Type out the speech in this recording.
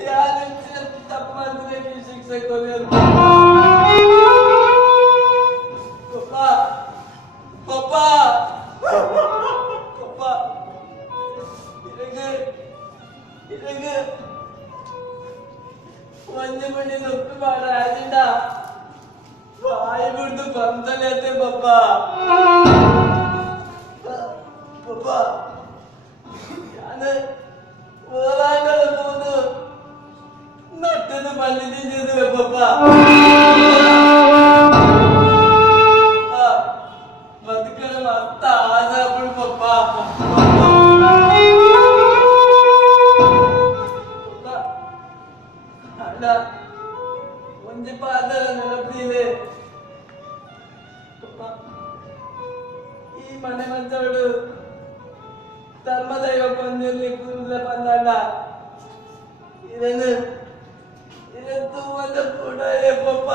या तपमात्र की शिक्षक होने पप्पा पप्पा पप्पा इरंग ಒಂದೇ ಮನೆ ನೊಪ್ಪಿ ಮಾಡ ಆಜಿಂದ ಬಾಯಿ ಬಿಡ್ದು ಬಂದಲೆ ಅತ್ತೆ ಪಪ್ಪ ಪಪ್ಪ ನಾನು ಓಲಾಂಡದ ಹೋದು ನಟ್ಟದು ಬಂದಿದ್ದಿದ್ದೆ ಪಪ್ಪ ಬದುಕನ ಮತ್ತ ಆಸೆ ಬಿಡು ಪಪ್ಪ ಒಂದೇ ಪಾದರ ನೆನಪಿದೆ ಈ ಮನೆ ಮಂಚವಳು ಧರ್ಮದೈವ ಕೊಂದಿರ್ಲಿ ಕೂದಲ ಬಂದಣ್ಣ ಇದನ್ನು ಇರಂತೂ ಒಂದು ಕೂಡ ಪಪ್ಪ